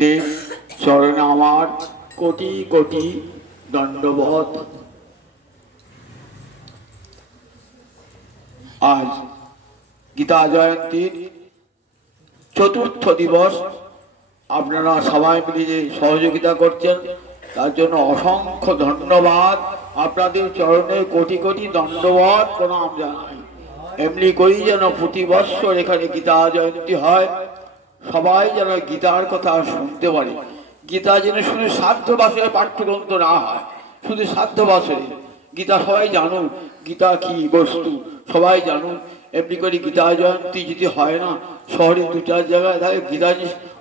দেব চরণে আমার কোটি কোটি দণ্ডবত। আজ গীতা জয়ন্তীর চতুর্থ দিবস। আপনারা সবাই মিলে যে সহযোগিতা করছেন তার জন্য অসংখ্য ধন্যবাদ। আপনাদের চরণে কোটি কোটি দণ্ডবত প্রণাম জানাই। এমনি করি যেন প্রতি বৎসর এখানে গীতা জয়ন্তী হয়, সবাই যেন গীতার কথা শুনতে পারে। গীতা যেন শুনে সাধ্য ভাষায় পাঠ্যগ্রন্থ না হয়, শুধু সাধ্য ভাষায় গীতা সবাই জানুন, গীতা কি বস্তু সবাই জানুন। এমনি করে গীতা জয়ন্তী যদি হয় না শহরে দু চার জায়গায়, তাহলে গীতা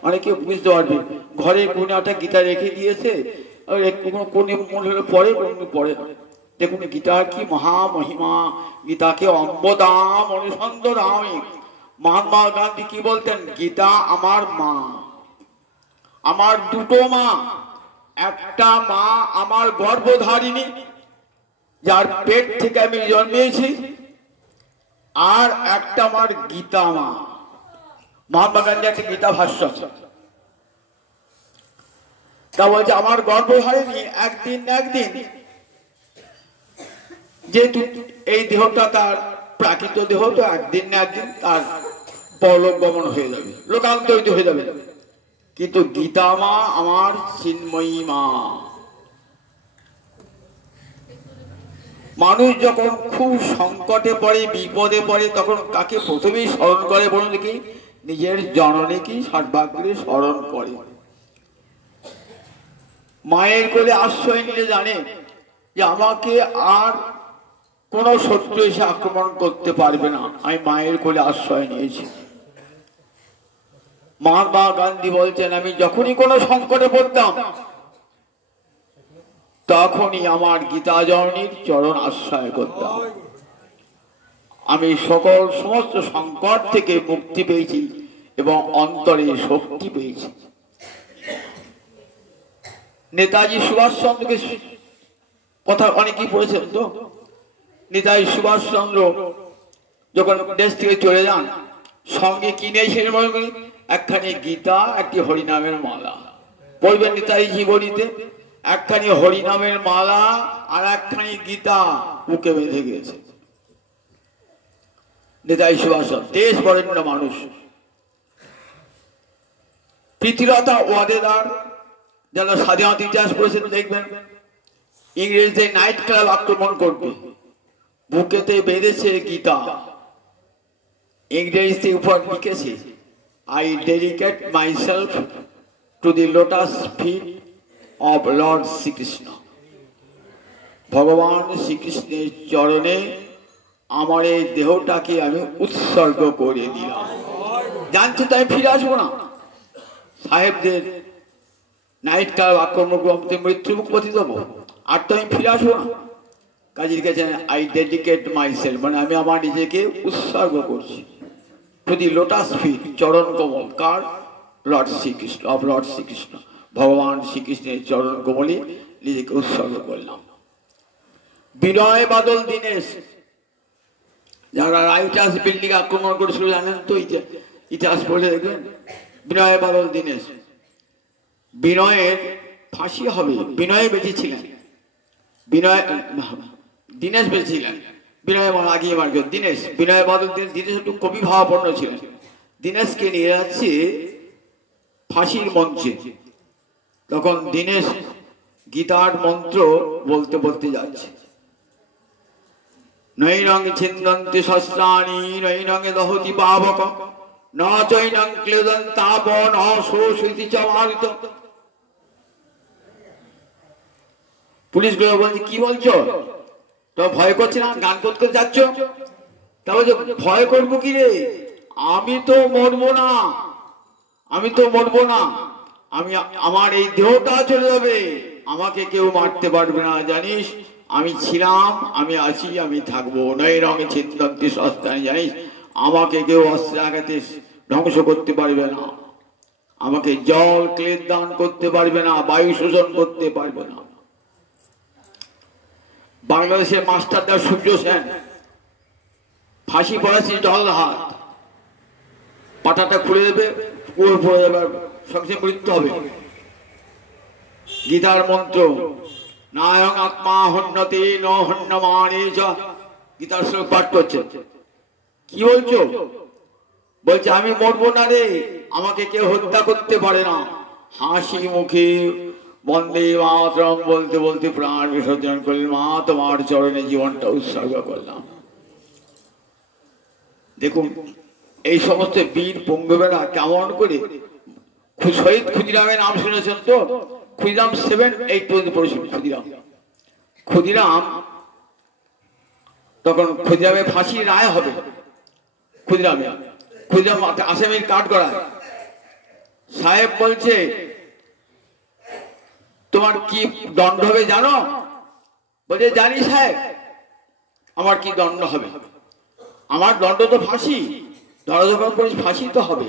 অনেকে বুঝতে পারবে। ঘরে কোনো একটা গীতা রেখে দিয়েছে, কোন মনে হলে পড়ে, কোনো পড়ে না। দেখুন গীতার কি মহামহিমা, গীতাকে অম্বদাম অনুসন্দরামি। মহাত্মা গান্ধী কি বলতেন? গীতা আমার মা, আমার দুটো মা। একটা মা আমার গর্ভধারিণী, যার পেট থেকে আমি জন্মেছি, আর একটা আমার গীতা মা। মহাত্মা গান্ধী একটা গীতা ভাষ্য তা বলছে আমার গর্ভধারিণী একদিন না একদিন, যেহেতু এই দেহটা তার প্রাকৃত দেহ, তো একদিন না একদিন তার পরলোক গমন হয়ে যাবে, লোকান্তরিত হয়ে যাবে। কিন্তু গীতা মা আমার চিন্ময়ী মা। মানুষ যখন খুব সংকটে পড়ে, বিপদে পড়ে, তখন কাকে প্রথমেই স্মরণ করে বলুন দেখি? নিজের জননীকে সর্বাগ্রে স্মরণ করে। মায়ের কোলে আশ্রয় নিলে জানে যে আমাকে আর কোন শত্রু এসে আক্রমণ করতে পারবে না, আমি মায়ের কোলে আশ্রয় নিয়েছি। মহাত্মা গান্ধী বলছেন, আমি যখনই কোনো সংকটে পড়তাম তখনই আমার গীতা জননীর চরণ আশ্রয় করতাম। আমি সমস্ত সংকট থেকে মুক্তি পেয়েছি এবং অন্তরে শক্তি পেয়েছি। নেতাজি সুভাষচন্দ্রকে কথা অনেকেই পড়েছেন তো। নেতাজি সুভাষচন্দ্র যখন দেশ থেকে চলে যান, সঙ্গে কি নিয়েছিলেন মনে করি? একখানি গীতা, একটি হরিনামের মালা। পড়বেন নেতাজি জীবনীতে, একখানি হরিনামের মালা আর একখানি গীতা বুকে বেঁধে গেছে। নেতাজি সুভাষচন্দ্র দেশ বরেণ্য মানুষ। প্রীতিলতা ওয়াদেদার যারা স্বাধীনতা ইতিহাস পড়েছেন দেখবেন, ইংরেজদের নাইট ক্লাব আক্রমণ করবে, বুকেতে বেঁধেছে গীতা। ইংরেজদের উপর লিখেছে, I dedicate myself to the lotus feet of Lord Shrikrishna. ভগবান শ্রীকৃষ্ণের চরণে আমার এই দেহটাকে আমি উৎসর্গ করে দিলাম। জানছে তাই ফিরে আসবো না। সাহেবদের নাইট ক্লাব আক্রমণ করতে মৃত্যুর মুখ পতিত হবো, আর তো আমি ফিরে আসবো না। কাজে লিখেছেন আই ডেডিকেট মাইসেলফ, মানে আমি আমার নিজেকে উৎসর্গ করছি টু দি লোটাস ফিট, চরণ কমল। কার? Lord Shrikrishna, of lord Shrikrishna. ভগবান শ্রীকৃষ্ণের চরণ কমলে নিজেকে উৎসর্গ করলাম। বিনয় বাদল দীনেশ যারা রাইটার্স বিল্ডিং আক্রমণ করেছিল জানেন তো, ইতিহাস পড়ে দেখবেন। বিনয় বাদল দীনেশ, বিনয়ের ফাঁসি হবে, বিনয় বেঁচেছিলেন, দীনেশ বেঁচেছিলেন। বিনয় আগিয়ে মার্গ দীনেশ, বিনয় বাদল দীনেশ একটু কবি ভাবাপন্ন ছিলেন। দীনেশকে নিয়ে যাচ্ছে ফাঁসির মঞ্চে। তখন দীনেশ গীতার মন্ত্র বলতে বলতে যাচ্ছে, নৈরং ছিন্দন্তি শস্ত্রাণি নৈরঙে দহতি পাবক ন চৈনং ক্লেদন তাপ ন শোষিতি চ মারিত। পুলিশ গুলো বলছে, কি বলছো? তো ভয় করছে না? গান করতে যাচ্ছ? তা বলছে, ভয় করবো কি রে, আমি তো মরবো না, আমি তো মরবো না, আমি আমার এই দেহটা চলে যাবে, আমাকে কেউ মারতে পারবে না, জানিস আমি ছিলাম, আমি আছি, আমি থাকবো। নয় রঙে ছিন্দন্তি শস্ত্রাণি, জানিস আমাকে কেউ অস্ত্র আঘাতে ধ্বংস করতে পারবে না, আমাকে জল ক্লেদ দান করতে পারবে না, বায়ু শোষণ করতে পারবে না। বাংলাদেশের মাস্টারদা সূর্য সেন ফাঁসি পড়াচ্ছে, জল হাত, পাটাটা খুলে দেবে, পড়ে যাবে, সঙ্গে মৃত্যু হবে। গীতার মন্ত্র নায়ং আত্মা হন্যতে ন হন্যমানে চ, গীতার শ্লোক পাঠ করছে। কি বলছো? বলছে আমি মরবো না রে, আমাকে কেউ হত্যা করতে পারে না। হাসি মুখে বন্দে মাতরম বলতে বলতে প্রাণ বিসর্জন করলেন। মা তোমার চরণে জীবনটা উৎসর্গ করলাম। দেখুন এই সমস্ত বীর পঙ্গবেরা কেমন করে, শহীদ ক্ষুদিরামের নাম শুনেছেন তো? ক্ষুদিরাম 7-8 পর্যন্ত পড়েছিল। ক্ষুদিরাম তখন ক্ষুদিরামের ফাঁসির রায় হবে। ক্ষুদিরাম আসামির কাঠ গড়ায়। সাহেব বলছে তোমার কি দণ্ড হবে জানো? বলছে জানি সাহেব। আমার কি দণ্ড হবে? আমার দণ্ড তো ফাঁসি, ধরা যখন করিস ফাঁসি তো হবে।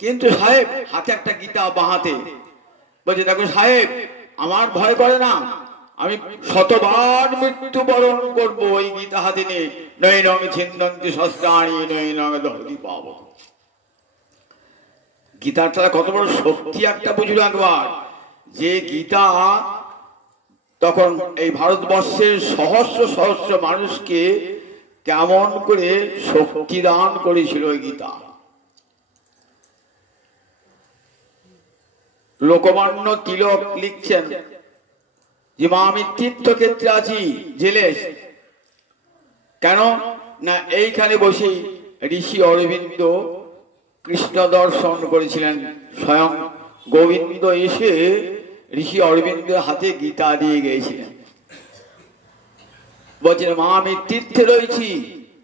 কিন্তু সাহেব হাতে একটা গীতা বাহাতে। বলছে দেখো সাহেব, আমার ভয় করে না, আমি শতবার মৃত্যুবরণ করবো এই গীতা হাতে নিয়ে। নই রং ছিন্দন্তি শস্ত্রাণি নই রং দহতি পাব। গীতার তারা কত বড় শক্তি একটা বুঝলো একবার, যে গীতা তখন এই ভারতবর্ষের সহস্র সহস্র মানুষকে কেমন করে শক্তি দান করেছিল এই গীতা। লোকমান্য তিলক লিখছেন যে মা আমি তীর্থক্ষেত্রে আছি জেলে। কেন না এইখানে বসেই ঋষি অরবিন্দ কৃষ্ণ দর্শন করেছিলেন। স্বয়ং গোবিন্দ এসে ঋষি অরবিন্দের হাতে গীতা দিয়ে গিয়েছিলেন। বলছেন মা আমি তীর্থে রয়েছি,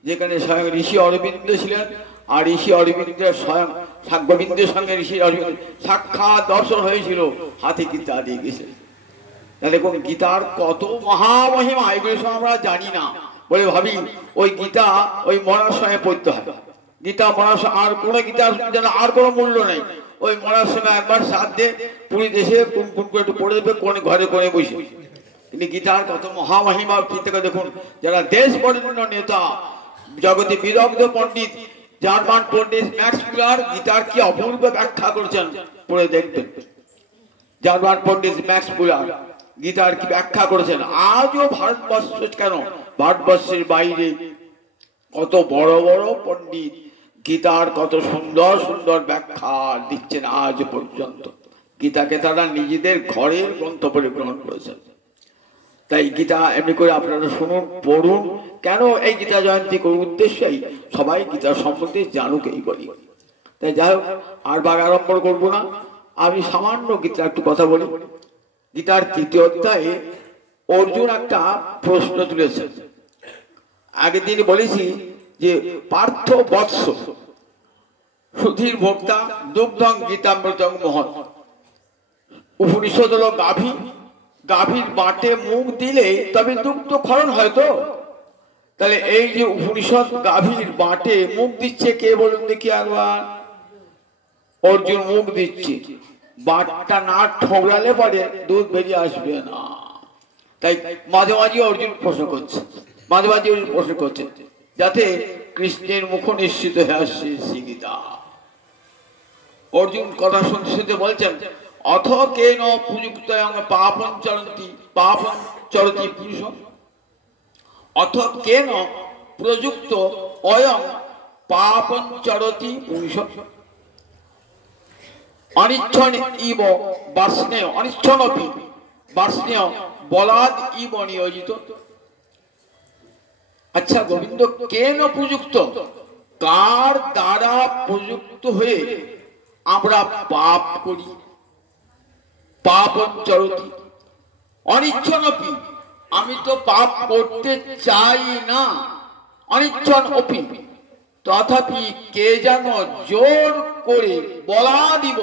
যেখানে স্বয়ং ঋষি অরবিন্দ ছিলেন। আর ঋষি অরবিন্দের স্বয়ং গোবিন্দের সঙ্গে ঋষি অরবিন্দ সাক্ষাৎ দর্শন হয়েছিল, হাতে গীতা দিয়ে গেছিলেন। তাহলে কোন গীতার কত মহামহিমা, এগুলো সব আমরা জানি না বলে ভাবি ওই গীতা ওই মরার সময় পড়তে হবে। গীতা মরার সময়, আর কোনো গীতার যেন আর কোনো মূল্য নেই। ওই মরার সময় একবার সাথ দিয়ে পুরী দেশে কোন কোন করে একটু পড়ে দেবে, কোন ঘরে কোনে বসে। কিন্তু গীতার কত মহামহিমা থেকে দেখুন। যারা দেশ বরেণ্য নেতা জগতে বিদগ্ধ পণ্ডিত জার্মান পণ্ডিত ম্যাক্স মুলার গীতার কি অপূর্ব ব্যাখ্যা করেছেন, পড়ে দেখবেন। জার্মান পণ্ডিত ম্যাক্স মুলার গীতার কি ব্যাখ্যা করেছেন। আজও ভারতবর্ষ কেন, ভারতবর্ষের বাইরে কত বড় বড় পণ্ডিত গীতার কত সুন্দর সুন্দর ব্যাখ্যা দিচ্ছেন আজ পর্যন্ত। গীতাকে তারা নিজেদের ঘরের গ্রন্থ বলে গ্রহণ করেছেন। তাই গীতা এমনি করে আপনারা শুনুন, পড়ুন। কেন এই গীতা জয়ন্তী করার উদ্দেশ্যই সবাই গীতার সম্বন্ধে জানুক এই বলি। তাই যাই হোক, আর বাগ আরম্ভ করবো না। আমি সামান্য গীতা একটু কথা বলি। গীতার 3য় অধ্যায়ে অর্জুন একটা প্রশ্ন তুলেছেন। আগের দিন বলেছি যে পার্থ বৎস সুধীর ভোক্তা দুগ্ধং গীতামৃতং মহৎ। উপনিষদ হলো গাভী, গাভীর বাটে মুখ দিলে তবে দুগ্ধ ক্ষরণ হয়তো। তাহলে এই যে উপনিষদ গাভীর বাটে মুখ দিচ্ছে, কে বলুন দেখি একবার? অর্জুন মুখ দিচ্ছে। বাটটা না ঠোকরালে পরে দুধ বেরিয়ে আসবে না। তাই মাঝে মাঝে অর্জুন প্রশ্ন করছে, মাঝে মাঝে অর্জুন প্রশ্ন করছে, যাতে কৃষ্ণের মুখ নিশ্চিত হয়ে আসছে গীতা। অর্জুন কথা শুনতে শুনতে বলছেন অথ কেন প্রযুক্ত পাপন চরতি পুরুষ, অথ কেন প্রযুক্ত অয়ং পাপন চরতি পুরুষ অনিচ্ছন ইব বার্ষ্ণেয় অনিচ্ছনপি বার্ষ্ণেয় বলাদ ইব নিয়োজিত। আচ্ছা গোবিন্দ, কেন প্রযুক্ত, কার দ্বারা প্রযুক্ত হয়ে আমরা পাপ করি? পাপন চরতি অনিচ্ছনপি, আমি তো পাপ করতে চাই না। অনিচ্ছন অপি তথাপি কে যেন জোর করে বলা দিব,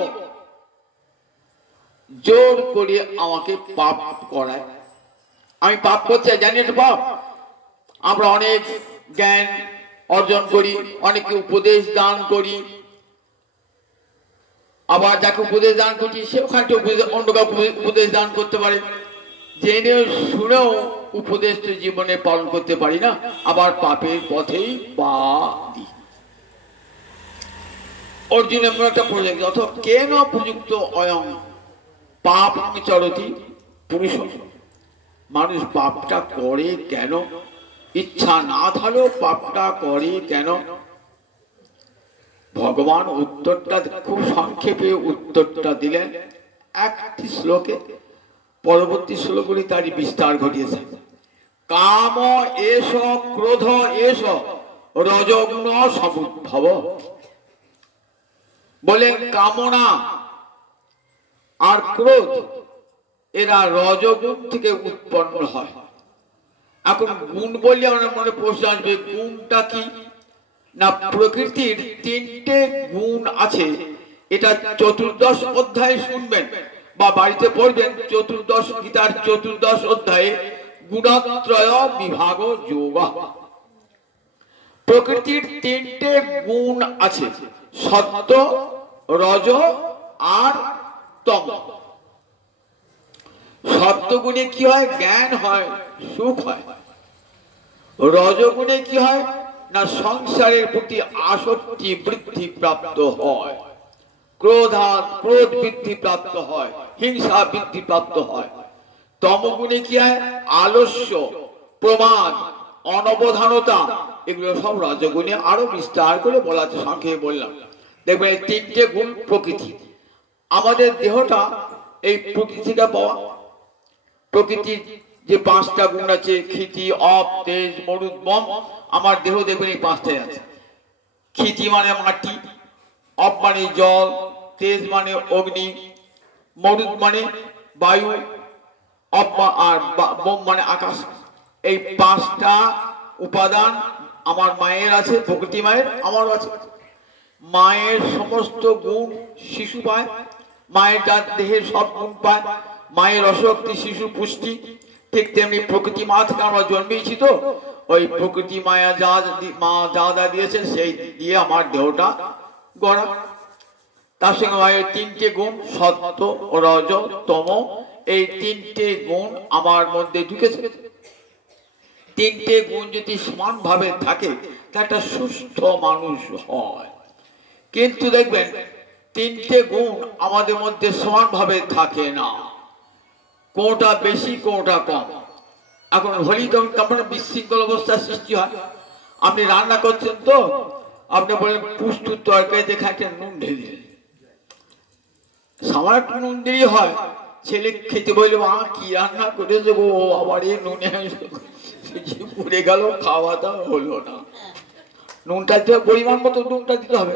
জোর করে আমাকে পাপ করায়। আমি পাপ করতে জানি এটা পাপ। আমরা অনেক জ্ঞান অর্জন করি, অনেকে উপদেশ দান করি, আবার যাকে উপদেশ দান করছি সে ওখানে অন্যকে উপদেশ দান করতে পারে। জেনে শুনেও উপদেশ জীবনে পালন করতে পারি না, আবার পাপের পথেই পা দিই। অর্জুন এমন একটা প্রজেক্ট অথ কেন প্রযুক্ত অয়ং পাপ চরতি পুরুষ। মানুষ পাপটা করে কেন? ইচ্ছা না থাকলেও পাপটা করে কেন? ভগবান উত্তরটা খুব সংক্ষেপে উত্তরটা দিলেন একটি শ্লোকে। পরবর্তী শ্লোকগুলি তারই বিস্তার ঘটিয়েছে। কাম এষ ক্রোধ এষ রজগুণ সমুদ্ভব। বলেন কামনা আর ক্রোধ এরা রজগুণ থেকে উৎপন্ন হয়। এখন গুণ বললে আমার মনে প্রশ্ন আসবে, গুণটা কি? না, প্রকৃতির তিনটে গুণ আছে। এটা চতুর্দশ অধ্যায়ে শুনবেন বা বাড়িতে পড়বেন। চতুর্দশ গীতার চতুর্দশ অধ্যায়ে গুণত্রয় বিভাগ যোগ। প্রকৃতির তিনটে গুণ আছে, সত্য, রজ আর তম। সত্যগুণে কি হয়? জ্ঞান হয়, সুখ হয়। রজগুণে কি হয়? না, সংসারের প্রতি আসক্তি বৃদ্ধি প্রাপ্ত হয়, ক্রোধ বৃদ্ধি প্রাপ্ত হয়, হিংসা বৃদ্ধি প্রাপ্ত হয়। তমগুণে কি হয়? আলস্য, প্রমাদ, অনবধানতা, এগুলো সব রজগুণে। আরো বিস্তার করে বলা আছে, সংক্ষেপে বললাম। দেখবেন এই তিনটে গুণ প্রকৃতি। আমাদের দেহটা এই প্রকৃতি থেকে পাওয়া। প্রকৃতির যে পাঁচটা গুণ আছে, ক্ষিতি, অপ, তেজ, মরুদ, বম, আমার দেহ দেখবেন এই পাঁচটাই আছে। ক্ষিতি মানে মাটি, অপ মানে জল, তেজ মানে অগ্নি, মরুদ মানে বায়ু, আর বোম মানে আকাশ। এই পাঁচটা উপাদান আমার মায়ের আছে, প্রকৃতি মায়ের, আমারও আছে। মায়ের সমস্ত গুণ শিশু পায়, মায়ের যার দেহের সব গুণ পায়। মায়ের অশক্তি, শিশু পুষ্টি। ঠিক তেমনি প্রকৃতি মা থেকে আমরা জন্মেছি, তো ওই প্রকৃতি মায়া মা যা দিয়েছে সেই দিয়ে আমার দেহটা গড়া। তার সঙ্গে মায়ের তিনটে গুণ, সত্য, রজ, তম, এই তিনটে গুণ আমার মধ্যে ঢুকেছে। তিনটে গুণ যদি সমান ভাবে থাকে তা একটা সুস্থ মানুষ হয়। কিন্তু দেখবেন তিনটে গুণ আমাদের মধ্যে সমান ভাবে থাকে না, কোনটা বেশি কোনটা কম। এখন হলি তখন কেমন বিশৃঙ্খল অবস্থার সৃষ্টি হয়। আপনি রান্না করছেন, তো আপনি বলেন পুষ্টুর তরকারিতে খাইতে নুন ঢেলে দিলেন, সামান্য একটু নুন দিলেই হয়। ছেলে খেতে বললে, মা কি রান্না করেছে গো, আবার এই নুনে পুড়ে গেল, খাওয়া দাওয়া হলো না। নুনটা দিতে পরিমাণ মতো নুনটা দিতে হবে।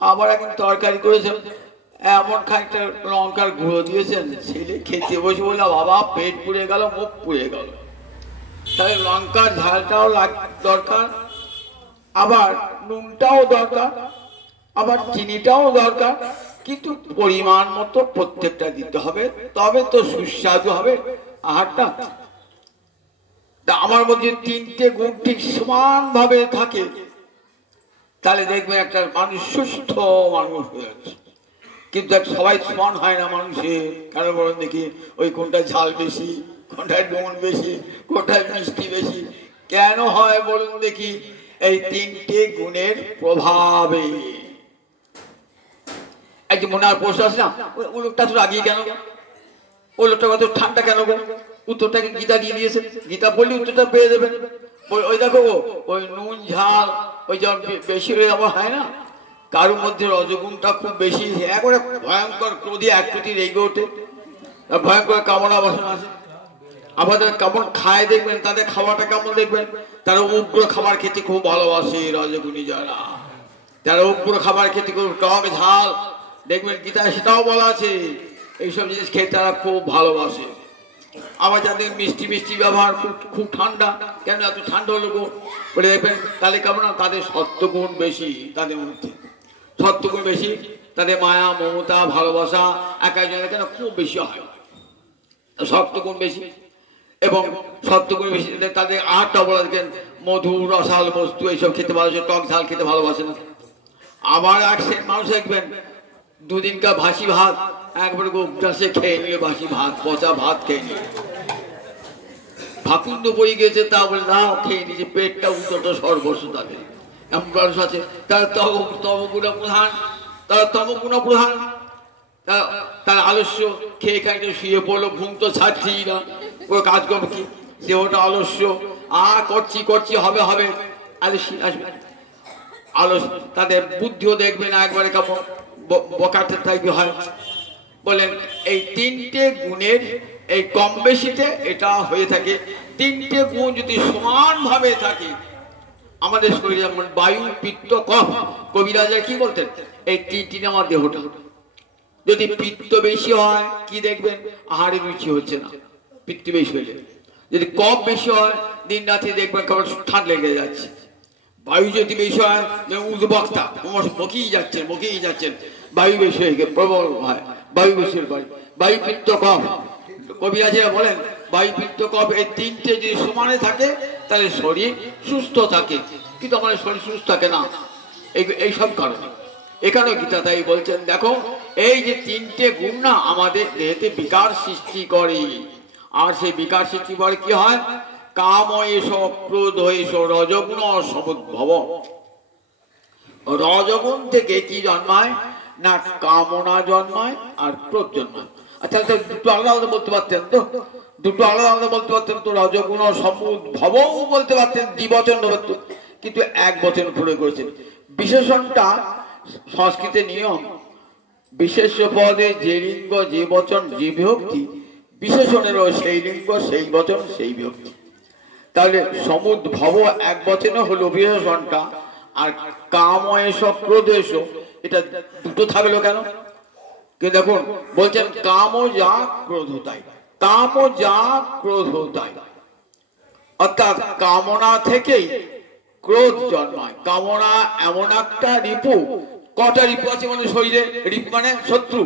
আবার এখন তরকারি করেছেন, এমন খানিকটা লঙ্কার গুঁড়ো দিয়েছেন, ছেলে খেতে বসে বললো, বাবা পেট পুড়ে গেল, মুখ পুড়ে গেল। তাহলে লঙ্কার ঝালটাও দরকার, আবার নুনটাও দরকার, আবার চিনিটাও দরকার, কিন্তু পরিমাণ মতো প্রত্যেকটা দিতে হবে, তবে তো সুস্বাদু হবে আহারটা। আমার মধ্যে তিনটে গুণ ঠিক সমান ভাবে থাকে, তাহলে দেখবেন একটা মানুষ সুস্থ মানুষ হয়ে যাচ্ছে। কিন্তু সবাই সমান হয় না মানুষের। কারণ বলেন দেখি, ওই কোনটা ঝাল বেশি, কোনটায় নুন বেশি, কোনটায় মিষ্টি বেশি। কেন হয় বলুন দেখি? এই তিনটে গুণের প্রভাবে। এই যে মনে আর প্রশ্ন আসে না, ওই লোকটা তো রাগিয়ে কেন, ওই লোকটা কত ঠান্ডা কেন গো? উত্তরটাকে গীতা দিয়ে দিয়েছে, গীতা বললে উত্তরটা পেয়ে দেবেন। ওই দেখো ওই নুন ঝাল ওই যেমন বেশি হয়ে যাওয়া হয় না, কারোর মধ্যে রজগুণটা খুব বেশি, একবারে ভয়ঙ্কর ক্রোধে একটুটি রেগে ওঠে, ভয়ঙ্কর কামনা বাসনা আছে। আমাদের কেমন খায় দেখবেন, তাদের খাওয়াটা কেমন দেখবেন, তারা উগ্র খাবার খেতে খুব ভালোবাসে। রজগুণী যারা, তারা উগ্র খাবার খেতে খুব, টক ঝাল দেখবেন গীতায় সেটাও বলা আছে, এইসব জিনিস খেতে তারা খুব ভালোবাসে। আবার যাদের মিষ্টি মিষ্টি ব্যবহার, খুব ঠান্ডা, কেন এত ঠান্ডা হলো গো বলে দেখবেন, তাহলে কেমন তাদের সত্যগুণ বেশি, তাদের মধ্যে সত্যগুণ বেশি, তাদের মায়া মমতা ভালোবাসা এক একজনের কেন খুব বেশি হয়, সত্যগুণ বেশি। এবং সত্যগুণ বেশি তাদের আটটা বলা দেখেন, মধু রসাল বস্তু এইসব খেতে ভালোবাসে, টক ঝাল খেতে ভালোবাসে না। আবার এক মানুষ দেখবেন দুদিনকার ভাসি ভাত একবারে গোগ্রাসে খেয়ে নিলে, বাসি ভাত, পচা ভাত খেয়ে নিলে, ভাকুন্দ বই গেছে তা বলে না খেয়ে নিয়েছে, পেটটা উত্তরটা সর্বস্ব তাদের। এমন মানুষ আছে তার তমগুণ প্রধান, তার তমগুণ প্রধান, তার আলস্য, খেয়ে খাইতে শুয়ে পড়লো, ঘুম তো ছাড়ছেই না, ওর কাজ করবে কি, সে ওটা আলস্য, করছি করছি হবে হবে, আলস্য আসবে আলস, তাদের বুদ্ধিও দেখবে না, একবারে কেমন বকাতে থাকবে হয়। বলেন এই তিনটে গুণের এই কম বেশিতে এটা হয়ে থাকে। তিনটে গুণ যদি সমান ভাবে থাকে আমাদের শরীরে, যেমন বায়ু, পিত্ত, কফ, কবিরাজা কি বলতেন, এই তিনটি আমার দেহটা। যদি পিত্ত বেশি হয় কি দেখবেন, আহারে রুচি হচ্ছে না, পিত্ত বেশি হলে। যদি কফ বেশি হয় দিন রাতে দেখবেন কেমন ঠান্ডা লেগে যাচ্ছে। বায়ু যদি বেশি হয় উদ্বক্তা, বকেই যাচ্ছেন, বায়ু বেশি হয়ে গেলে প্রবল হয়, বায়ু বেশি হয়। বায়ু, পিত্ত, কফ, কবিরাজেরা বলেন বায়ু, পিত্ত, কফ এই তিনটে যদি সমানে থাকে তাহলে শরীর সুস্থ থাকে। কিন্তু আমাদের শরীর সুস্থ থাকে না এইসব কারণে। এখানে গীতা তাই বলছেন, দেখো এই যে তিনটে গুণ না আমাদের দেহেতে বিকার সৃষ্টি করে, আর সেই বিকার সৃষ্টি করে কি হয়, কাম এস, ক্রোধ এস, রজগুণ সমুদ্ভব। রজগুণ থেকে কি জন্মায় না, কামনা জন্মায় আর ক্রোধ জন্মায়। আচ্ছা দুটো আলাদা আলাদা বলতে পারতেন তো, দুটো আলাদা আলাদা বলতে পারতেন তো, রজগুণ সমুদ্ভব বলতে পারতেন, দ্বিবচন বলতে, কিন্তু এক বচন প্রয়োগ করেছেন। বিশেষণটা সংস্কৃতের নিয়ম, বিশেষ পদে যে লিঙ্গ যে বচন যে বিভক্তি, বিশেষণেরও সেই লিঙ্গ সেই বচন সেই বিভক্তি। তাহলে সমুদ্ভব এক বচনে হলো বিশেষণটা, আর কাম এস, ক্রোধ এস এটা দুটো থাকলো কেন? কিন্তু দেখুন বলছেন কাম যা ক্রোধ তাই, কাম যা ক্রোধ তাই, অর্থাৎ কামনা থেকেই ক্রোধ জন্মায়। কামনা এমন একটা রিপু, কটা রিপু আছে মানে শরীরে, রিপু মানে শত্রু।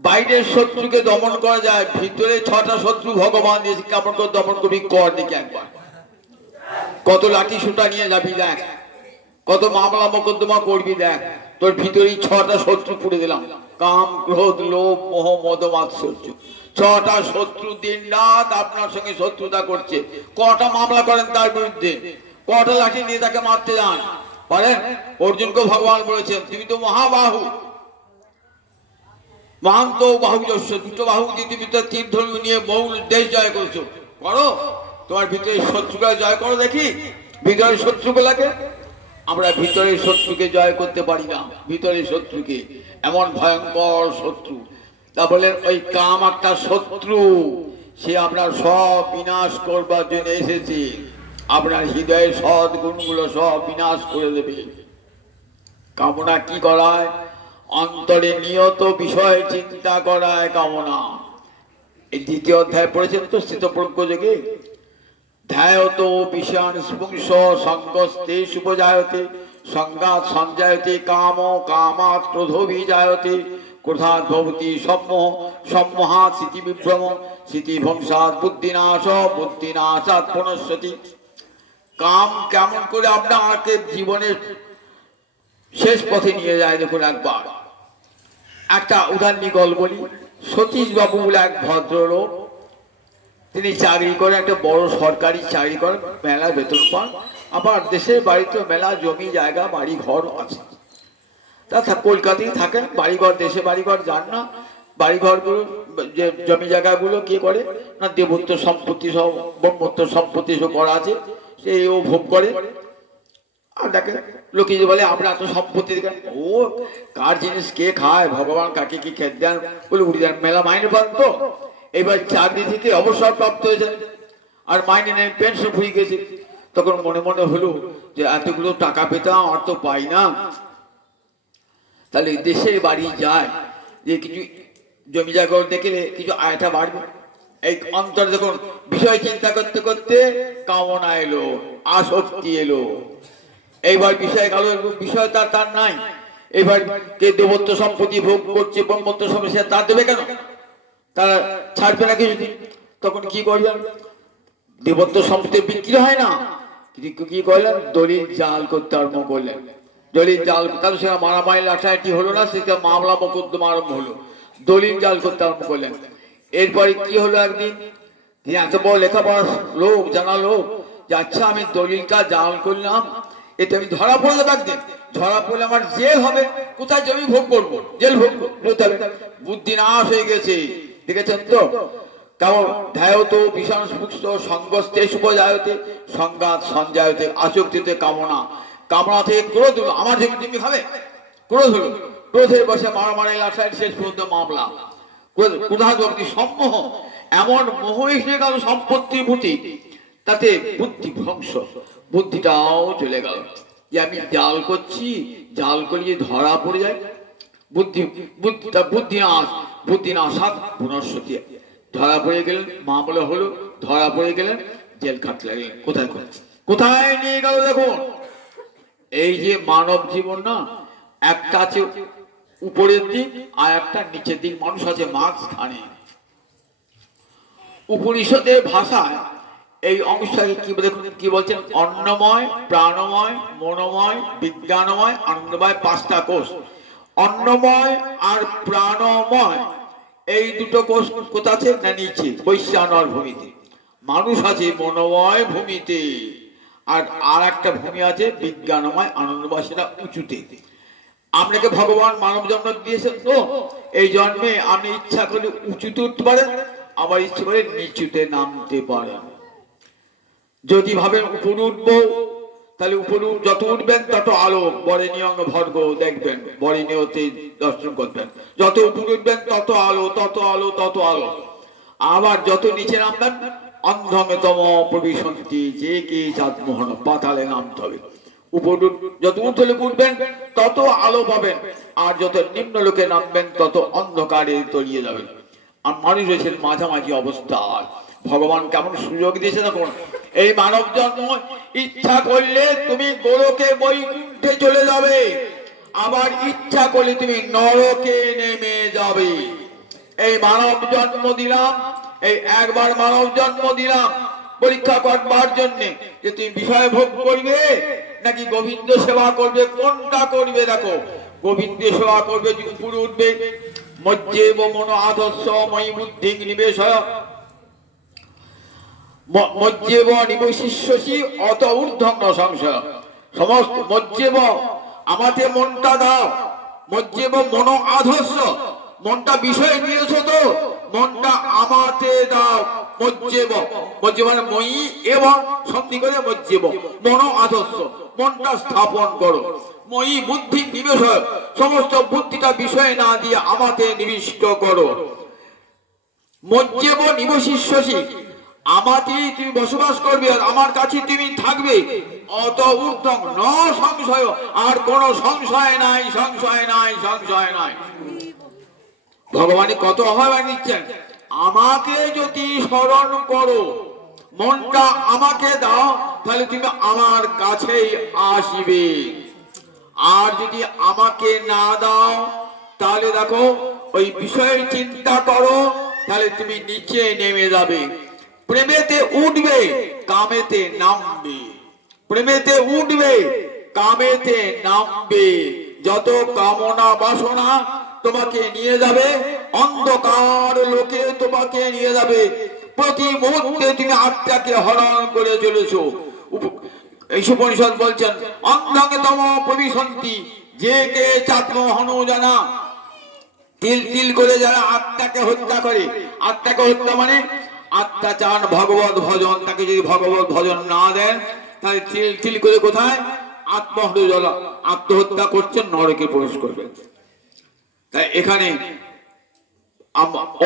বাইরের শত্রুকে দমন করা যায়, ভিতরে 6টা শত্রু ভগবান দিয়েছে, কেমন করে দমন করবি কর দেখি একবার। কত লাঠি সুতা নিয়ে যাবি দেখ, কত মামলা মোকদ্দমা করবি দেখ, তোর ভিতরেই 6টা শত্রু পুড়ে দিলাম, কাম, ক্রোধ, লোভ, মোহ, মদ, মাৎসর্য। 6টা শত্রু দিন রাত আপনার সঙ্গে শত্রুতা করছে। কটা মামলা করেন তার বিরুদ্ধে, কটা লাঠি নিয়ে তাকে মারতে যান পারেন? অর্জুনকে ভগবান বলেছেন তুমি তো মহাবাহু, মহান্ত বাহু যশ, দুটো বাহু দিয়ে তুমি তো তীর ধনুক নিয়ে বহু দেশ জয় করছো, করো তোমার ভিতরে শত্রুকে জয় করো দেখি, ভিতরের শত্রুকে লাগে। আমরা ভিতরের শত্রুকে জয় করতে পারি না, ভিতরের শত্রুকে, এমন ভয়ঙ্কর শত্রু। তা বলেন ওই কাম একটা শত্রু, সে আপনার সব বিনাশ করবার জন্য এসেছে, আপনার হৃদয়ের সৎ গুণগুলো সব বিনাশ করে দেবে। কামনা কি করায়, অন্তরে নিয়ত বিষয় চিন্তা করায় কামনা। এই 2য় অধ্যায় পড়েছেন তো স্থিতপ্রজ্ঞ যোগে, ধ্যায়ত বিষয়ান স্পুংস সঙ্গস্তে সুপজায়তে, সংঘাত সঞ্জায়তে কাম, কামাৎ ক্রোধোভিজায়তে, ক্রোধাৎ ভবতি সম্মোহ, সম্মোহাৎ স্মৃতি বিভ্রম, স্মৃতি ভংসাৎ বুদ্ধিনাশ, বুদ্ধিনাশাৎ পুনঃসতি। কাম কেমন করে আপনাকে জীবনের শেষ পথে নিয়ে যায় দেখুন একবার। একটা উদাহরণ গল্প বলি। সতীশ বাবু বলে এক ভদ্রলোক, তিনি চাকরি করে, একটা বড় সরকারি চাকরি করেন, মেলা বেতন পান, আবার দেশের বাড়িতে মেলা জমি জায়গা বাড়ি ঘর আছে। তা কলকাতায় থাকেন, বাড়িঘর, দেশে বাড়িঘর যান না। বাড়িঘরগুলো যে জমি জায়গাগুলো কি করে না, দেবত্ব সম্পত্তি সব, ব্রহ্মত্ব সম্পত্তি সব করা আছে, সেই ও ভোগ করে। আর দেখে লোকে যে বলে আমরা এত সম্পত্তি দেখেন, ও কার জিনিস কে খায়, ভগবান কাকে কি খেতে দেন বলে উড়ি দেন, মেলা মাইনে পান তো। এবার চাকরি থেকে অবসর প্রাপ্ত হয়েছেন, আর মাইনে নেই, পেনশন হয়ে গেছে। তখন মনে মনে হলো যে এতগুলো টাকা পেতাম আর তো পাই না, তাহলে দেশের বাড়ি যায়, যে কিছু জমি জায়গা দেখলে কিছু আয়টা বাড়বে। এই অন্তরে দেখুন বিষয় চিন্তা করতে করতে কামনা এলো, আসক্তি এলো। এইবার বিষয় গেল, বিষয় তার নাই। এবার কে দেবত্ব সম্পত্তি ভোগ করছে, ব্রহ্মত্ব সম্পত্তি, তার দেবে কেন, তারা ছাড়বে না কিছুদিন। তখন কি করবেন, দেবত্ব সম্পত্তি বিক্রি হয় না, কি করলেন, দলিল জাল করতে আরম্ভ করলেন। দলিল জাল, তাহলে সেটা মারামারি লাঠাটি হলো না, সেটা মামলা মোকদ্দমা আরম্ভ হলো, দলিল জাল করতে আরম্ভ করলেন। এরপরে কি হলো, একদিন এত বড় লেখাপড়ার লোক, জানা লোক, যে আচ্ছা আমি দলিলটা জাল করলাম, এতে আমি ধরা পড়লে একদিন, ধরা পড়লে আমার জেল হবে। কোথায় জমি ভোগ করবো? জেল ভোগ করতে হবে। বুদ্ধি নাশ হয়ে গেছে, দেখেছেন তো? কেমন ধ্যায়ত ভীষণ সুস্থ সঙ্গস্তে শুভজায়তে সংঘাত সঞ্জায়তে আসক্তিতে কামনা, কামনা থেকে ক্রোধ হলো, আমার জমি তুমি খাবে, ক্রোধ হলো, ক্রোধের বসে মারামারি লাঠায় শেষ পর্যন্ত মামলা। ক্রোধাগ্নি সম্মোহ, এমন মোহ এসে গেল সম্পত্তির প্রতি, তাতে বুদ্ধি ভ্রংশ, বুদ্ধিটাও চলে গেল। যে আমি জাল করছি, জাল করিয়ে ধরা পড়ে যায়, বুদ্ধি না সাত পুনঃসতি, ধরা পড়ে গেলেন, মামলা হলো, ধরা পড়ে গেলেন, জেল খাটলে গেলেন। কোথায় নিয়ে গেল দেখুন। এই যে মানব জীবন না, একটা আছে উপরের দিক আর একটা নিচের দিক, মানুষ আছে মাঝখানে। উপনিষদের ভাষায় এই অংশটাকে কি বলছেন? অন্নময়, প্রাণময়, মনোময়, বিজ্ঞানময়, আনন্দময়, পাঁচটা কোষ। অন্নময় আর প্রাণময় এই দুটো কোষ কোথা আছে না? নিচে বৈশ্যানর ভূমিতে। মানুষ আছে মনোময় ভূমিতে, আর একটা ভূমি আছে বিজ্ঞানময় আনন্দময়, সেটা উঁচুতে। আপনাকে ভগবান মানব জন্ম দিয়েছেন তো, এই জন্মে আপনি ইচ্ছা করে উঁচুতে উঠতে পারেন, আবার ইচ্ছা করে নিচুতে নামতে পারেন। যদি ভাবেন উপরে উঠবো, তাহলে উপরে যত উঠবেন তত আলো, বরেণ্য ভর্গ দেখবেন, বরেণ্যতে দর্শন করবেন। যত উপরে উঠবেন তত আলো, তত আলো, তত আলো। আবার যত নিচে নামবেন, অন্ধমেতম প্রবিশন্তি যে কে চাঁদমোহন, পাতালে নামতে হবে। উপরে যত উঠলে উঠবেন তত আলো পাবেন, আর যত নিম্ন লোকে নামবেন তত অন্ধকারে তলিয়ে যাবেন। আর মানুষ রয়েছে মাঝামাঝি অবস্থায়। ভগবান কেমন সুযোগ দিয়েছে দেখুন। এই মানব জন্ম, ইচ্ছা করলে তুমি গোলকে বৈকুণ্ঠে চলে যাবে, আবার ইচ্ছা করলে তুমি নরকে নেমে যাবে। এই মানব জন্ম দিলাম, এই একবার মানব জন্ম দিলাম পরীক্ষা করবার জন্যে, যে তুমি বিষয় ভোগ করবে নাকি গোবিন্দ সেবা করবে, কোনটা করবে। দেখো, গোবিন্দ সেবা করবে, উপরে উঠবে, মজ্জেব মন আদর্শ ময়ি বুদ্ধি নিবেশয়, মজ্জেব নিবশিষ্যসি অত ঊর্ধ্বং ন সংশয়। সমস্ত মজ্জেব, আমাকে মনটা দাও, মজ্জেব মন আদর্শ, মনটা বিষয় নিয়েছো তো, মনটা আমাতে দাও। মজ্জেব, মজ্জেব মানে মই এবং সন্ধি করে মজ্জেব, মন আদর্শ, মনটা স্থাপন করো। মই বুদ্ধি নিবেশ, সমস্ত বুদ্ধিটা বিষয় না দিয়ে আমাতে নিবিষ্ট করো। মজ্জেব নিবশিষ্যসি, আমাতেই তুমি বসবাস করবে, আমার কাছে তুমি থাকবে। অত ঊর্ধ্বং ন সংশয়, আর কোন সংশয় নাই, সংশয় নাই, সংশয় নাই। ভগবানই কত আহ্বান দিচ্ছেন, আমাকে যদি স্মরণ করো, মনটা আমাকে দাও, তাহলে তুমি আমার কাছেই আসবে। আর যদি আমাকে না দাও, তাহলে দেখো ওই বিষয়ের চিন্তা করো, তাহলে তুমি নিচে নেমে যাবে। প্রেমেতে উঠবে, কামেতে নামবে, প্রেমেতে উঠবে, কামেতে নামবে। যত কামনা বাসনা তোমাকে নিয়ে যাবে, অন্ধকার লোকে তোমাকে নিয়ে যাবে। প্রতি মুহূর্তে তুমি আত্মাকে হরণ করে চলেছ। এই উপনিষদ বলছেন, অন্ধতম প্রবিশন্তি যে কে চাঁদমোহন জানা। তিল তিল করে যারা আত্মাকে হত্যা করে, আত্মাকে হত্যা মানে আত্মা চান ভগবত ভজন, তাকে যদি ভগবত ভজন না দেন, তাহলে তিল তিল করে কোথায়? আত্মহত্যা করছেন, নরকে প্রবেশ করবেন। তাই এখানে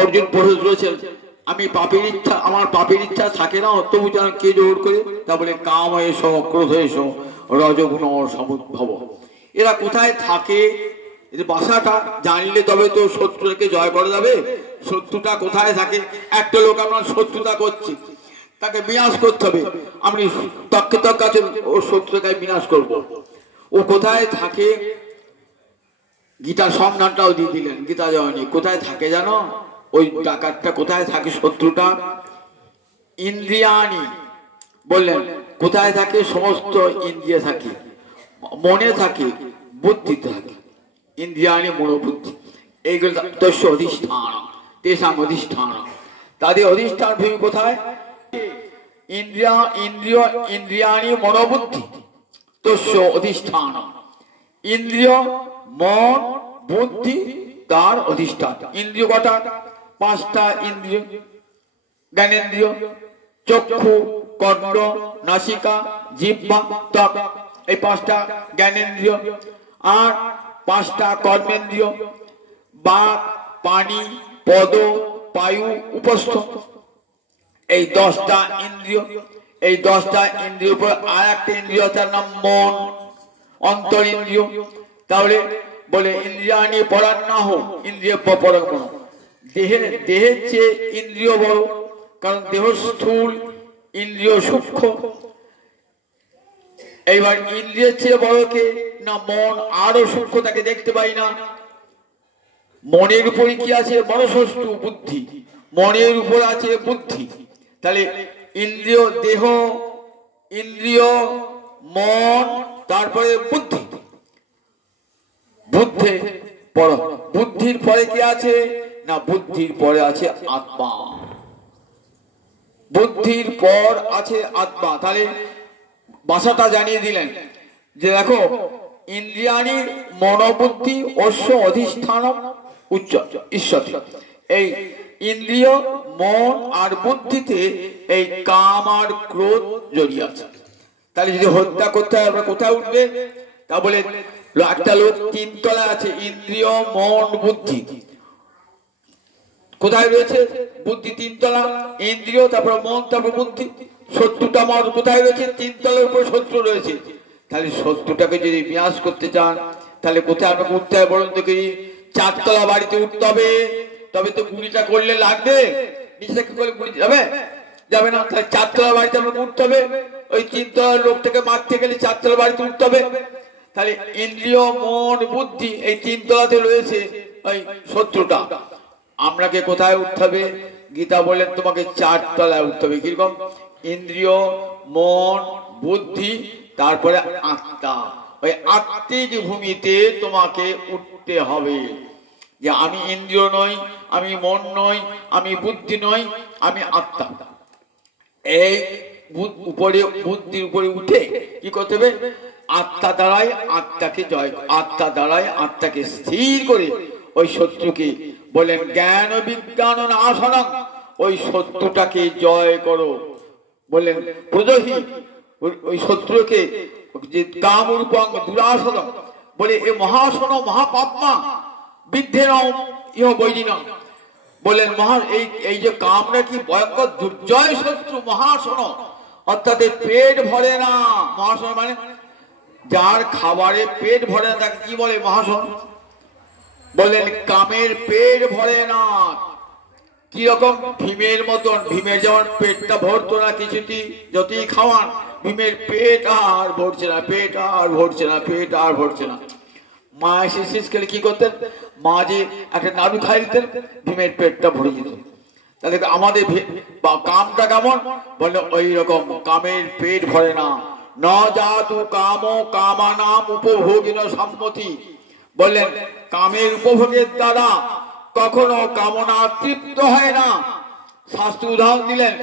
অর্জুন প্রশ্ন করেছেন, আমি পাপের ইচ্ছা, আমার পাপের ইচ্ছা থাকে না, তবু যেন কে জোর করে, তা বলে কাম এসো, ক্রোধ এসো, রজগুণ সমুদ্ভব। এরা কোথায় থাকে? বাসাটা জানলে তবে তো শত্রুকে জয় করা যাবে। শত্রুটা কোথায় থাকে? একটা লোক আপনার শত্রুতা করছে, তাকে বিনাশ করতে হবে। আপনি তককে তক কাছে ওর শত্রুকে বিনাশ করব। ও কোথায় থাকে? গীতার সন্ধানটাও দিয়ে দিলেন, গীতা জয়নী। কোথায় থাকে জানো? ওই ডাকাতটা কোথায় থাকে? শত্রুটা ইন্দ্রিয়ানি বললেন। কোথায় থাকে? সমস্ত ইন্দ্রিয় থাকে, মনে থাকে, বুদ্ধিতে থাকে। ইন্দ্রিয়ানি মনোবুদ্ধি, এইগুলো তস্য অধিষ্ঠান, তেষাং অধিষ্ঠান। তাদের অধিষ্ঠান ভূমি কোথায়? ইন্দ্রিয়ানি মনোবুদ্ধি, তস্য অধিষ্ঠান। ইন্দ্রিয় মন বুদ্ধি তার অধিষ্ঠান। ইন্দ্রিয় কটা? পাঁচটা ইন্দ্রিয়, জ্ঞানেন্দ্রিয়, চক্ষু, কর্ণ, নাসিকা, জিহ্বা, ত্বক, এই পাঁচটা জ্ঞানেন্দ্রিয়। আর পাঁচটা কর্মেন্দ্রিয়, বাক, পানি, পদ, বায়ু, উপস্থ, এই 10টা ইন্দ্রিয়। এই 10টা ইন্দ্রিয়ের উপর আর একটা ইন্দ্রিয়, তার নাম মন, অন্তরিন্দ্রিয়। তাহলে বলে ইন্দ্রিয়ানি পরান্নাহ, ইন্দ্রিয় পরাগমন। দেহের চেয়ে ইন্দ্রিয় বড়, কারণ দেহ স্থূল, ইন্দ্রিয় সূক্ষ্ম। এইবার ইন্দ্রিয়ের চেয়ে বড় কে? না মন, আরো সূক্ষ্ম, তাকে দেখতে পাই না। মনের উপরে কি আছে? মনসস্তু, বুদ্ধি। মনের উপর আছে বুদ্ধি। তাহলে ইন্দ্রিয়, দেহ, ইন্দ্রিয়, মন, তারপরে বুদ্ধি। বুদ্ধি পর, বুদ্ধির পরে কি আছে? না বুদ্ধির পরে আছে আত্মা। বুদ্ধির পর আছে আত্মা। তাহলে ভাষাটা জানিয়ে দিলেন যে দেখো, ইন্দ্রিয়ানি মনোবুদ্ধি অশ্ব অধিষ্ঠান উচ্চ ঈশ্বর। এই ইন্দ্রিয়, মন আর বুদ্ধিতে এই কাম আর ক্রোধ জড়িয়ে আছে। তাহলে যদি হত্যা করতে হয়, আমরা কোথায় উঠবে? তা বলে একটা লোক 3 তলা আছে, ইন্দ্রিয়, মন, বুদ্ধি। কোথায় রয়েছে? বুদ্ধি 3 তলা, ইন্দ্রিয়, তারপর মন, তারপর বুদ্ধি। শত্রুটা আমার কোথায় রয়েছে? 3 তলার উপর শত্রু রয়েছে। তাহলে শত্রুটাকে যদি বিনাশ করতে চান, তাহলে কোথায় আপনাকে উঠতে হবে বলুন দেখি? 4 তলা বাড়িতে উঠতে হবে, তবে তো গুলিটা করলে লাগবে। নিচে থেকে করলে গুলি যাবে? যাবে না। তাহলে 4 তলা বাড়িতে আপনাকে উঠতে হবে। ওই 3 তলার লোকটাকে মারতে গেলে 4 তলা বাড়িতে উঠতে হবে। তাহলে ইন্দ্রিয়, মন, বুদ্ধি, এই 3 তলাতে রয়েছে ওই শত্রুটা। আপনাকে কোথায় উঠতে হবে? গীতা বলেন তোমাকে 4 তলায় উঠতে হবে। কিরকম? ইন্দ্রিয়, মন, বুদ্ধি, তারপরে আত্মা। ওই আত্মিক ভূমিতে তোমাকে উঠতে হবে যে আমি ইন্দ্রিয় নই, আমি মন নই, আমি বুদ্ধি নই, আমি আত্মা। এই উপরে, বুদ্ধির উপরে উঠে কি করতে হবে? আত্মা দ্বারাই আত্মাকে জয়, আত্মা দ্বারাই আত্মাকে স্থির করে ওই শত্রুকে বলেন জ্ঞান বিজ্ঞান নাশনং, ওই শত্রুটাকে জয় করো। বললেন প্রদহি, ওই শত্রুকে যে কামরূপং দুরাসন, বলে এ মহাসন মহাপাপমা বিদ্ধেন ইহ বৈরিণম। বললেন এই যে কামরা কি ভয়ঙ্কর দুর্জয় শত্রু, মহাসন। অর্থাৎ পেট ভরে না। মহাসন মানে যার খাবারে পেট ভরে না তাকে কি বলে? মহাসন। বললেন কামের পেট ভরে না। কি রকম? ভীমের মতন। ভীমের যেমন পেটটা ভরতো না কিছুটি, যতই খাওয়ান ভীমের পেট আর ভরছে না, পেট আর ভরছে না, পেট আর ভরছে না। মা এসে শেষ করে কি করতেন? মা যে একটা নাড়ু খাই দিতেন, ভীমের পেটটা ভরে যেত। তাহলে আমাদের কামটা কেমন? বললো ওই রকম কামের পেট ভরে না। ন জাতু কাম কামানাম উপভোগিন সম্মতি। বললেন কামের উপভোগের দ্বারা কখনো কামনা তৃপ্ত হয় না। শাস্ত্র উদাহরণ দিলেন,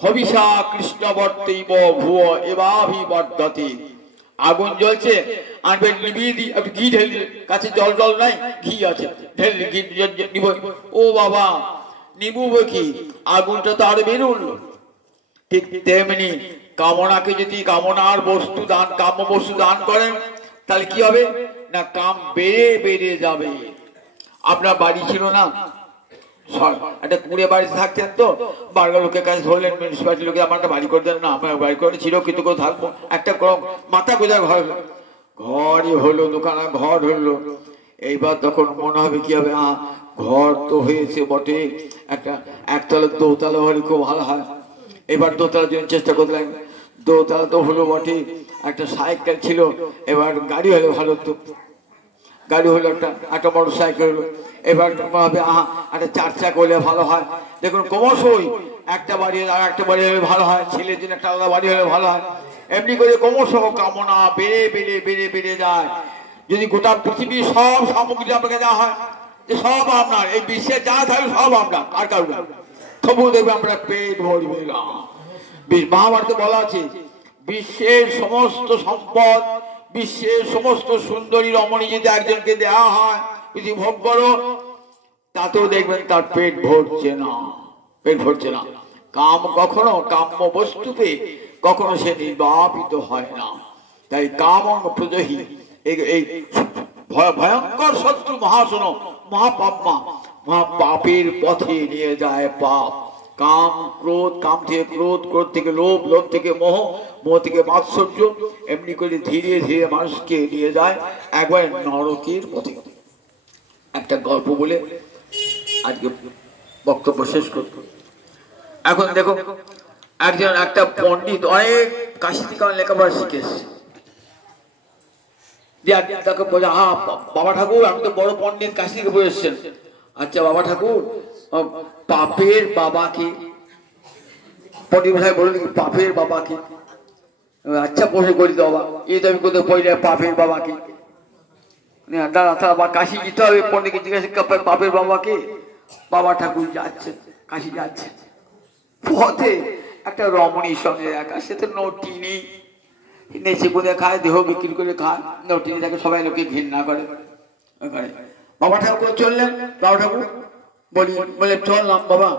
হবিষা কৃষ্ণবর্তৈব ভুয় এবাভিবর্ধতে। আগুন জ্বলছে, আনবেন নিভিয়ে দিই, আপনি ঘি ঢেলে, কাছে জল জল নাই, ঘি আছে, ঢেলে ঘি নিব। ও বাবা, নিবুব কি? আগুনটা তো আরো বেড়ে উঠলো। ঠিক তেমনি কামনাকে যদি কামনার বস্তু দান, কাম্য বস্তু দান করেন, তাহলে কি হবে? না কাম বেড়ে বেড়ে যাবে। আপনার বাড়ি ছিল না, একটা কুড়ে বাড়িতে থাকতেন, তো বারবার লোকের কাছে ধরলেন, মিউনিসিপালিটি লোকে আমার একটা বাড়ি করে দেন না। আমার বাড়ি করে ছিল, কিন্তু কেউ থাকবো একটা মাথা গোজা ঘর, ঘরই হলো, দোকান ঘর হলো। এইবার তখন মনে হবে কি হবে? ঘর তো হয়েছে বটে, একটা একতলা দোতলা হলে খুব ভালো হয়। এবার দোতলার জন্য চেষ্টা করলাম, দোতলা তো হলো বটে। একটা সাইকেল ছিল, এবার গাড়ি হলে ভালো হতো। গাড়ি হলো একটা মোটর সাইকেল হলো। এবার হবে একটা 4 চাকা হলে ভালো হয়। দেখুন ক্রমশই একটা বাড়ি আর একটা বাড়ি হলে ভালো হয়, ছেলের জন্য একটা আলাদা বাড়ি হলে ভালো হয়। এমনি করে ক্রমশ কামনা বেড়ে বেড়ে বেড়ে বেড়ে যায়। যদি গোটা পৃথিবীর সব সামগ্রী আপনাকে দেওয়া হয়, যে সব আপনার, এই বিশ্বে যা থাকবে সব আপনার, আর কারণ তবুও দেখবে আমরা পেট ভরবে না। মহাভারতে বলা আছে, বিশ্বের সমস্ত সম্পদ, বিশ্বের সমস্ত সুন্দরী রমণী যদি একজনকে দেওয়া হয়, যদি ভোগ করো, তাতেও দেখবেন তার পেট ভরছে না, পেট ভরছে না। কাম কখনো কাম্য বস্তুতে কখনো সে নির্বাপিত হয় না। তাই কামং প্রজহি, এই ভয়ঙ্কর শত্রু মহাসন, মহাপাপমা, মহাপাপের পথে নিয়ে যায় পাপ। কাম ক্রোধ, কাম থেকে ক্রোধ, ক্রোধ থেকে লোভ, লোভ থেকে মোহ, মোহ থেকে মাৎসর্য, এমনি করে ধীরে ধীরে মানুষকে নিয়ে যায় একবার নরকের পথে। একটা গল্প বলে আজকে বক্তব্য শেষ করব। এখন দেখো, একজন একটা পণ্ডিত অনেক কাশি থেকে লেখাপড়া শিখেছে, তাকে বলে, বাবা ঠাকুর আমি তো বড় পণ্ডিত, কাশি থেকে বলে এসছেন। আচ্ছা বাবা ঠাকুর, পাপের বাবা কি? পণ্ডিত ভাই বললেন, পাপের বাবা কি? আচ্ছা বসে করি তো বাবা, এই তো আমি কোথাও পড়ি না, পাপের বাবা কি? দাদা কাশি যেতে হবে, পণ্ডিতকে জিজ্ঞাসা পাপের বাবা কি? বাবা ঠাকুর যাচ্ছে, কাশি যাচ্ছে, পথে একটা রমণীর সঙ্গে দেখা, সে তো নটিনি, নেচে কোদে খায়, দেহ বিক্রি করে খায়, নটিনি তাকে সবাই লোকে ঘৃণা করে। বাবা ঠাকুর চললেন, বাবা ঠাকুর বলে চললাম বাবা,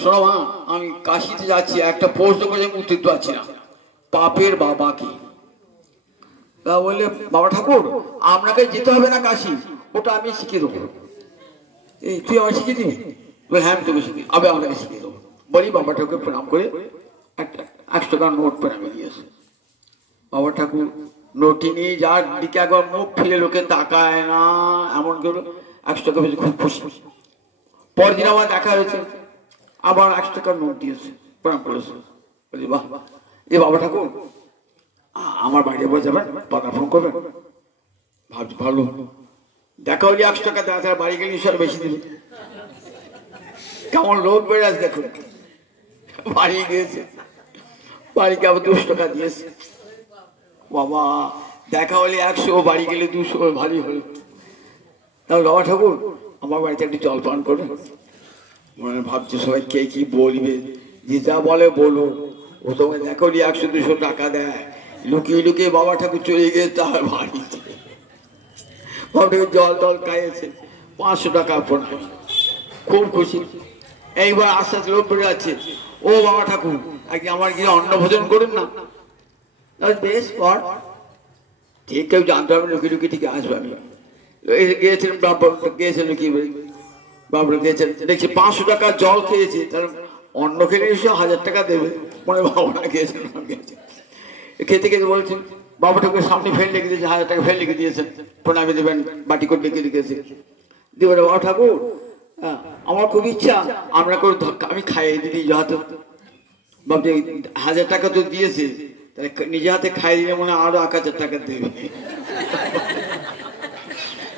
শোনো মা, আমি কাশিতে যাচ্ছি, একটা প্রশ্ন করে উত্তর পাচ্ছি না, পাপের বাবা কি? তা বললে, বাবা ঠাকুর আপনাকে যেতে হবে না কাশি, ওটা আমি শিখিয়ে দেবো। এই তুই আমার শিখিয়ে দিবি? হ্যাঁ আমি তোকে শিখি, আবে আপনাকে শিখিয়ে দেবো। বলি বাবা ঠাকুর প্রণাম করে একটা 100 টাকার নোট প্রণামে দিয়েছে। বাবা ঠাকুর নোটি নিয়ে যার দিকে একবার মুখ ফিরে লোকে তাকায় না, এমন করে 100 টাকা পেয়েছে, খুব খুশি। পরের দিন আবার দেখা হয়েছে, আবার 100 টাকার নোট দিয়েছে, প্রণাম করেছে। বলি বাহ, এ বাবা ঠাকুর আমার বাড়ি একবার যাবেন, ফোন করবেন? ভাবছি ভালো দেখা হলে 100 টাকা দেওয়া, বাড়ি গেলে সব বেশি দিবে। কেমন লোক বেড়ে আছে দেখুন। বাড়ি গিয়েছে, বাড়িকে আবার 200 টাকা দিয়েছে। বাবা দেখা হলে 100, বাড়ি গেলে 200, ভালোই হলো। তাহলে বাবা ঠাকুর আমার বাড়িতে একটু জলপান করে। মনে ভাবছে সবাই কে কি বলবে, যে যা বলে বলো, ও তোমাকে দেখা হলে 100-200 টাকা দেয়, লুকিয়ে লুকিয়ে বাবা ঠাকুর চলে গিয়ে তার বাড়িতে বাবা ঠাকুর জল টল খাইয়েছে, 500 টাকা প্রণাম, খুব খুশি। এইবার আস্তে আস্তে লোক বেড়ে যাচ্ছে, ও বাবা ঠাকুর আজকে আমার গিয়ে অন্ন ভোজন করুন না। বেশ পর ঠিক কেউ জানতে হবে, লুকিয়ে লুকিয়ে ঠিক আসবে। আমি গিয়েছিলাম, গিয়েছেন লুকিয়ে বাবরা গিয়েছেন, দেখছি 500 টাকা জল খেয়েছে, তার অন্ন খেলে এসে 1000 টাকা দেবে, মনে বাবা গিয়েছেন। খেতে খেতে বলছেন, বাবা ঠাকুর সামনে ফেল লিখে দিয়েছে, 1000 টাকা ফেল লিখে দিয়েছেন, প্রণামী দেবেন, বাটি করে লিখে লিখেছে। দিয়ে বলে, বাবা ঠাকুর আমার খুব ইচ্ছা আমরা করে আমি খাইয়ে দিদি যত ভাবছি 1000 টাকা তো দিয়েছে, তাহলে নিজে হাতে খাইয়ে দিলে মনে আরো 1000 টাকা দেবে।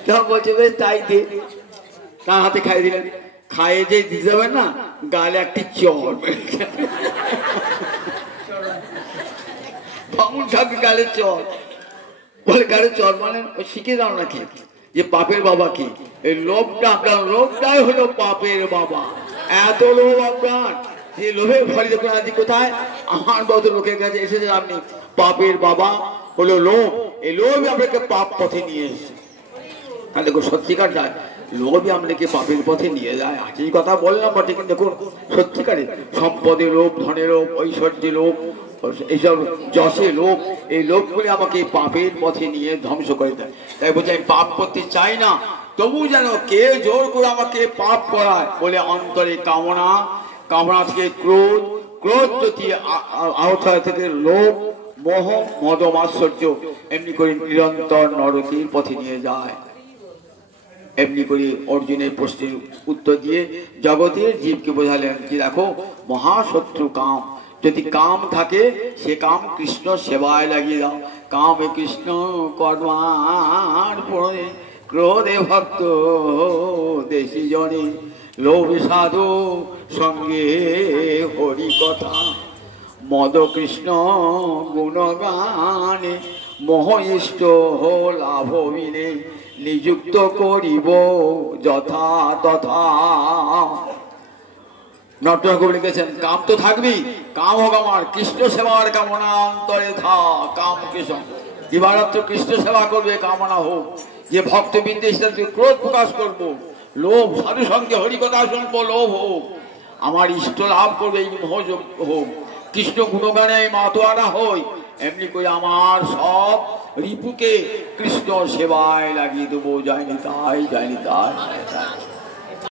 তখন বলছে বেশ তাই দে, তার হাতে খাইয়ে দিলেন। খাইয়ে যে দিতে যাবেন না, গালে একটি চর, বামুন ঠাকুর গালে চর। বলে গালে চর মানে শিখে দাও নাকি যে পাপের বাবা কি? এই লোভটা, আপনার লোভটাই হলো পাপের বাবা। এত লোভ আপনার, যে লোভের ফলে যখন আজ কোথায় আমার মতো লোকের কাছে এসেছে, আপনি পাপের বাবা হলো লোভ। এই লোভই আপনাকে পাপ পথে নিয়ে এসেছে। দেখো সত্যিকার যায় লোভই আপনাকে পাপের পথে নিয়ে যায়। আজ এই কথা বললাম বটে, কিন্তু দেখুন সত্যিকারে সম্পদের লোভ, ধনের লোভ, ঐশ্বর্যের লোভ, এইসব যশে লোভ, এই লোভগুলি আমাকে পাপের পথে নিয়ে ধ্বংস করে দেয়। তাই বলছে আমি পাপ করতে চাই না, তবু যেন কে জোর করে আমাকে পাপ করায় বলে অন্তরে কামনা, কামনা থেকে ক্রোধ, ক্রোধ থেকে আহত থেকে লোভ, মোহ, মদ, মাৎসর্য, এমনি করে নিরন্তর নরকের পথে নিয়ে যায়। এমনি করে অর্জুনের প্রশ্নের উত্তর দিয়ে জগতের জীবকে বোঝালেন যে দেখো মহাশত্রু কাম, যদি কাম থাকে সে কাম কৃষ্ণ সেবায় লাগিয়ে দাও। কামে কৃষ্ণ কর্মার পরে, ক্রোধে ভক্ত দেশি জনে, লোভে সাধু সঙ্গে হরি কথা, মদ কৃষ্ণ গুণগানে, মোহ ইষ্ট লাভ বিনে, নিযুক্ত করিব যথা তথা। নটকবি লিখেছেন, কাম তো থাকবি, কাম হোক আমার কৃষ্ণ সেবার কামনা অন্তরে থা কাম কৃষ্ণ। দিবারাত্র কৃষ্ণ সেবা করবে কামনা হোক, যে ভক্ত বিদ্বেষ ক্রোধ প্রকাশ করবো, লোভ সাধু সঙ্গে হরিকথা শুনবো লোভ হোক, আমার ইষ্ট লাভ করবে এই মোহযোগ হোক, কৃষ্ণ গুণগানে মাতোয়ারা হই, এমনি করে আমার সব রিপুকে কৃষ্ণ সেবায় লাগিয়ে দেবো। যায়নি তাই, যায়নি তাই।